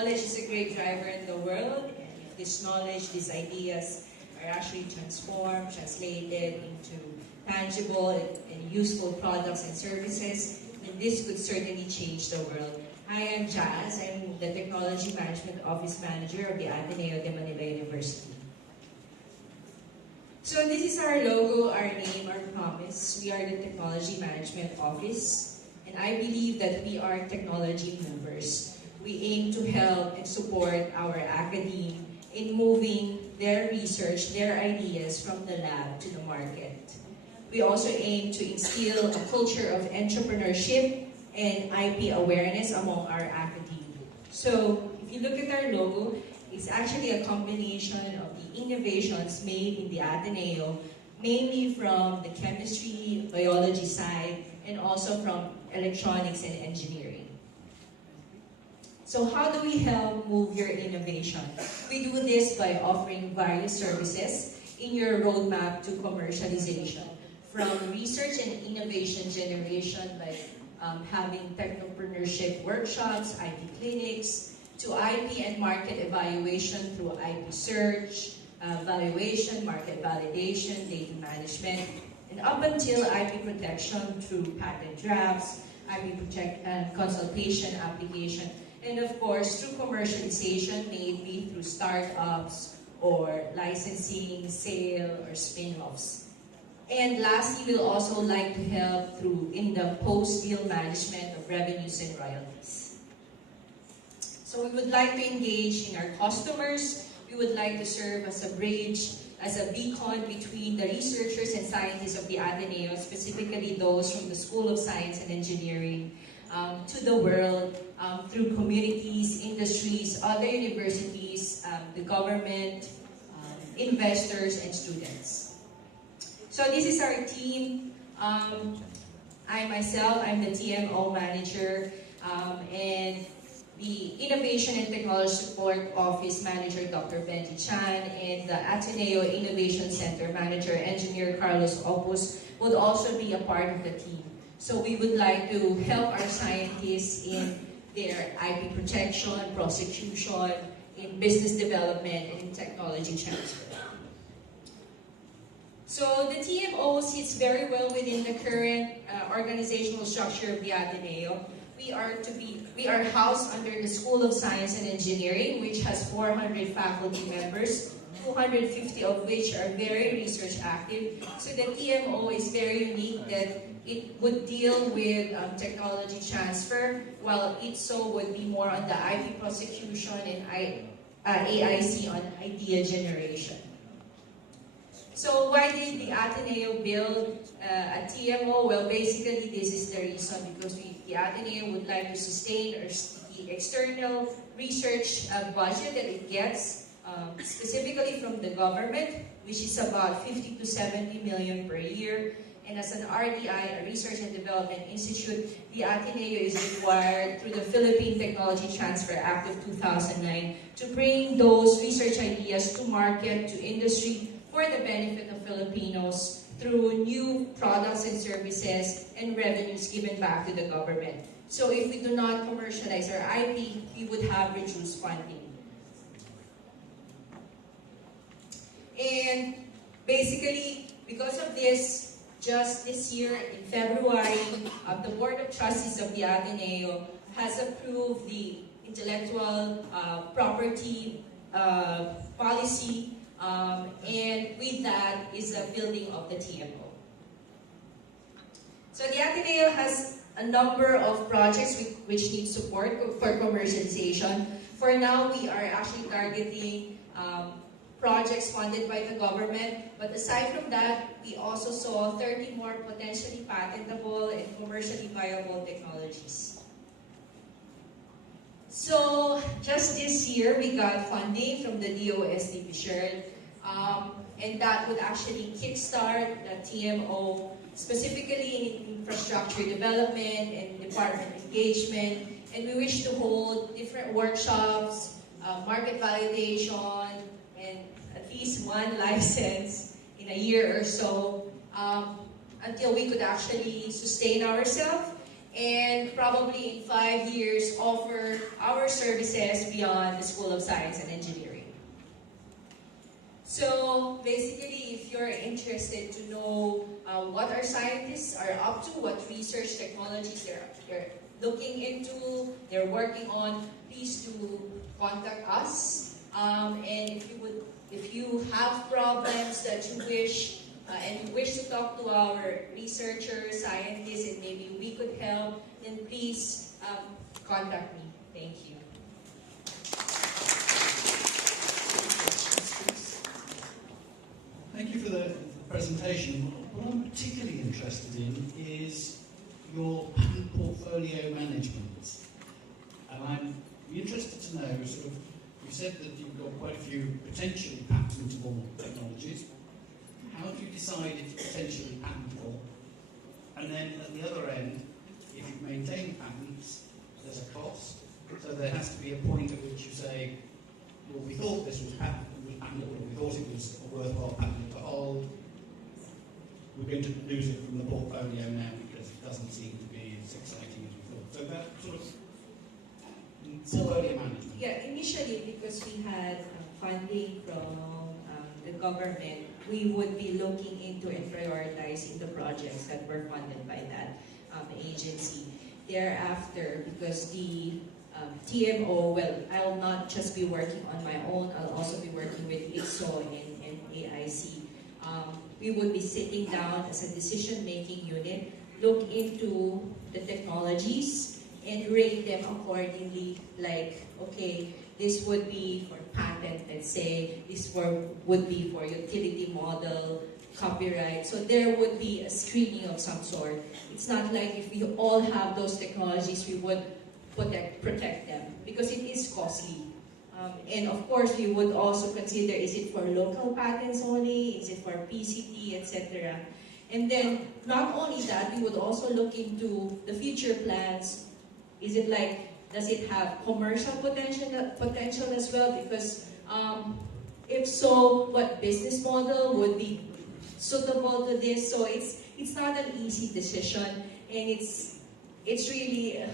knowledge is a great driver in the world, and if this knowledge, these ideas are actually transformed, translated into tangible and useful products and services, then this could certainly change the world. Hi, I'm Jazz. I'm the Technology Management Office Manager of the Ateneo de Manila University. So this is our logo, our name, our promise. We are the Technology Management Office, and I believe that we are technology movers. We aim to help and support our academe in moving their research, their ideas from the lab to the market. We also aim to instill a culture of entrepreneurship and IP awareness among our academe. So if you look at our logo, it's actually a combination of the innovations made in the Ateneo, mainly from the chemistry, biology side, and also from electronics and engineering. So how do we help move your innovation? We do this by offering various services in your roadmap to commercialization. From research and innovation generation, like having technopreneurship workshops, IP clinics, to IP and market evaluation through IP search, valuation, market validation, data management, and up until IP protection through patent drafts, IP consultation, application, and of course through commercialization, maybe through startups or licensing, sale, or spin-offs. And lastly, we'll also like to help in the post-deal management of revenues and royalties. So we would like to engage in our customers. We would like to serve as a bridge, as a beacon between the researchers and scientists of the Ateneo, specifically those from the School of Science and Engineering, to the world, through communities, industries, other universities, the government, investors, and students. So this is our team. I'm the TMO manager, and the Innovation and Technology Support Office Manager, Dr. Benji Chan, and the Ateneo Innovation Center Manager, Engineer Carlos Opus, would also be a part of the team. So we would like to help our scientists in their IP protection, prosecution, in business development, and in technology transfer. So the TMO sits very well within the current organizational structure of the Ateneo. We are housed under the School of Science and Engineering, which has 400 faculty members, 250 of which are very research active. So the TMO is very unique that it would deal with technology transfer, while ITSO would be more on the IP prosecution and AIC on idea generation. So why did the Ateneo build a TMO? Well, basically this is the reason, because the Ateneo would like to sustain the external research budget that it gets, specifically from the government, which is about 50 to 70 million per year. And as an RDI, a Research and Development Institute, the Ateneo is required through the Philippine Technology Transfer Act of 2009 to bring those research ideas to market, to industry, for the benefit of Filipinos through new products and services and revenues given back to the government. So if we do not commercialize our IP, we would have reduced funding. And basically, because of this, just this year in February, the Board of Trustees of the Ateneo has approved the intellectual property policy, and with that is the building of the TMO. So the Ateneo has a number of projects which need support for commercialization. For now, we are actually targeting projects funded by the government, but aside from that, we also saw 30 more potentially patentable and commercially viable technologies. So just this year, we got funding from the DOST Fisher, and that would actually kickstart the TMO, specifically in infrastructure development and department engagement. And we wish to hold different workshops, market validation, and at least one license in a year or so, until we could actually sustain ourselves and probably in 5 years offer our services beyond the School of Science and Engineering. So basically, if you're interested to know what our scientists are up to, what research technologies they're looking into, they're working on, please do contact us. And if you have problems that you wish and you wish to talk to our researchers, scientists, and maybe we could help, then please contact me. Thank you. Thank you for the presentation. What I'm particularly interested in is your patent portfolio management. And I'm interested to know, sort of, you said that you've got quite a few potentially patentable technologies. How do you decide it's potentially patentable? And then at the other end, if you maintain patents, there's a cost. So there has to be a point at which you say, well, we thought this was patentable, we thought it was a worthwhile patent to hold. We're going to lose it from the portfolio now because it doesn't seem to be as exciting as we thought. So that sort of portfolio management. Yeah, initially because we had funding from the government, we would be looking into and prioritizing the projects that were funded by that agency. Thereafter, because the TMO, well, I'll not just be working on my own, I'll also be working with ISO and AIC. We would be sitting down as a decision-making unit, look into the technologies, and rate them accordingly, like, okay, this would be for patent, let's say, this would be for utility model, copyright. So there would be a screening of some sort. It's not like if we all have those technologies, we would protect them, because it is costly. And of course, we would also consider, is it for local patents only, is it for PCT, etc. And then, not only that, we would also look into the future plans. Is it like, does it have commercial potential as well? Because if so, what business model would be suitable to this? So it's not an easy decision, and it's really,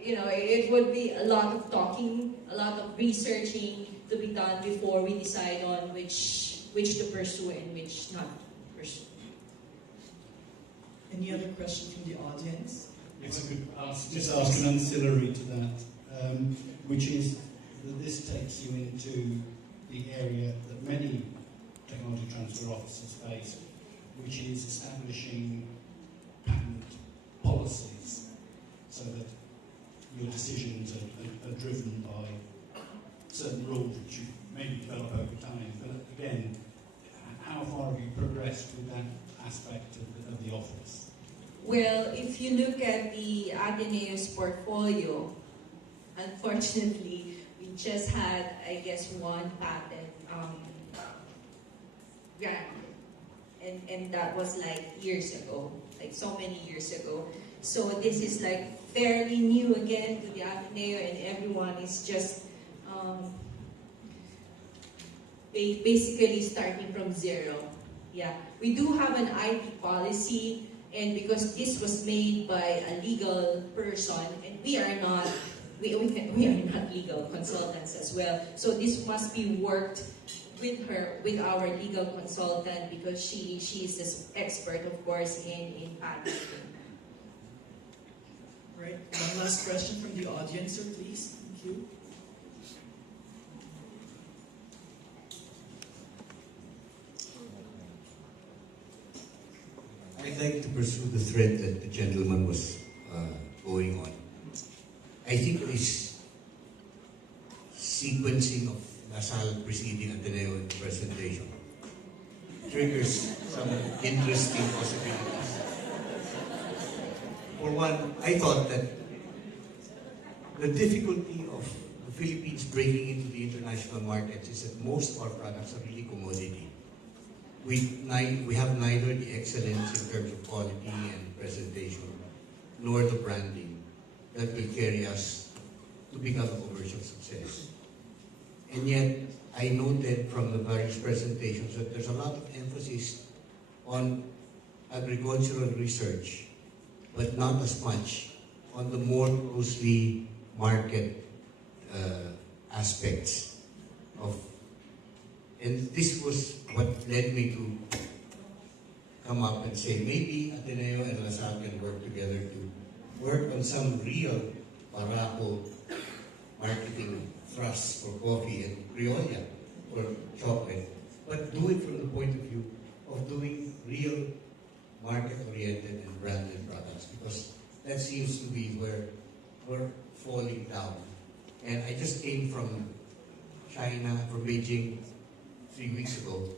it would be a lot of talking, a lot of researching to be done before we decide on which to pursue and which not to pursue. Any other questions from the audience? If I could just ask an ancillary to that, which is that this takes you into the area that many technology transfer officers face, which is establishing patent policies so that your decisions are driven by certain rules which you maybe develop over time. But again, how far have you progressed with that aspect of the office? Well, if you look at the ADMU's portfolio, unfortunately, we just had, I guess, one patent granted. And that was like years ago, like so many years ago. So this is like fairly new again to the ADMU, and everyone is just basically starting from zero. Yeah, we do have an IP policy. And because this was made by a legal person, and we are not legal consultants as well. So this must be worked with our legal consultant, because she is this expert, of course, in patenting. Right. One last question from the audience, sir, please. Thank you. I'd like to pursue the thread that the gentleman was going on. I think this sequencing of Lasal preceding Ateneo in the presentation triggers some interesting possibilities. For one, I thought that the difficulty of the Philippines breaking into the international markets is that most of our products are really commodity. We have neither the excellence in terms of quality and presentation, nor the branding that will carry us to become a commercial success. And yet, I noted from the various presentations that there's a lot of emphasis on agricultural research but not as much on the more closely market aspects of. And this was what led me to come up and say, maybe Ateneo and LaSalle can work together to work on some real Barako marketing thrust for coffee and Criolla for chocolate, but do it from the point of view of doing real market-oriented and branded products, because that seems to be where we're falling down. And I just came from China, from Beijing, 3 weeks ago,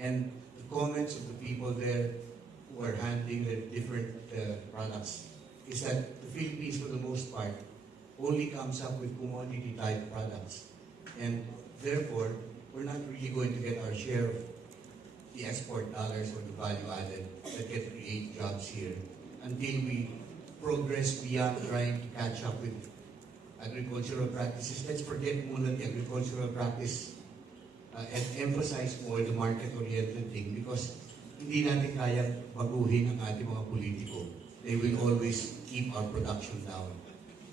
and the comments of the people there who are handling the different products is that the Philippines, for the most part, only comes up with commodity-type products. And therefore, we're not really going to get our share of the export dollars or the value added that can create jobs here until we progress beyond trying to catch up with agricultural practices. Let's forget muna the agricultural practice and emphasize more the market-oriented thing, because hindi natin kaya baguhin ang ating mga politiko. They will always keep our production down.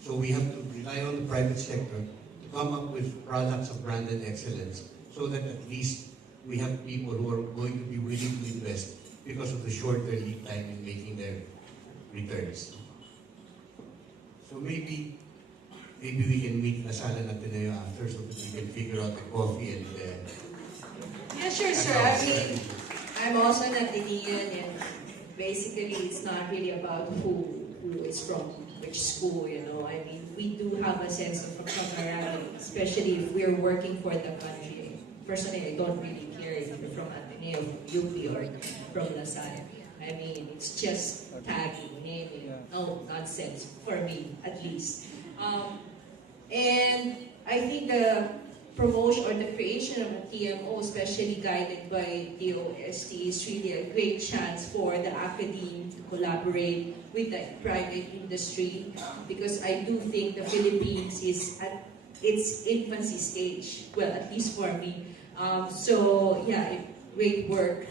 So we have to rely on the private sector to come up with products of branded excellence, so that at least we have people who are going to be willing to invest because of the shorter lead time in making their returns. So maybe we can meet LaSalle and Ateneo after, so that we can figure out the coffee and Yeah, sure, sir. I mean, I'm also an Atenean, and basically it's not really about who is from which school, you know. I mean, we do have a sense of camaraderie, especially if we're working for the country. Personally, I don't really care if you're from Ateneo, from UP, or from LaSalle. I mean, it's just tagging, naming, no nonsense, for me, at least. And I think the promotion or the creation of a KMO, especially guided by DOST, is really a great chance for the academe to collaborate with the private industry, because I do think the Philippines is at its infancy stage, well, at least for me. So yeah, great work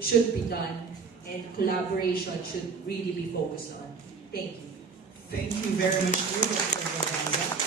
should be done, and collaboration should really be focused on. Thank you. Thank you very much, Dr. Ragaza.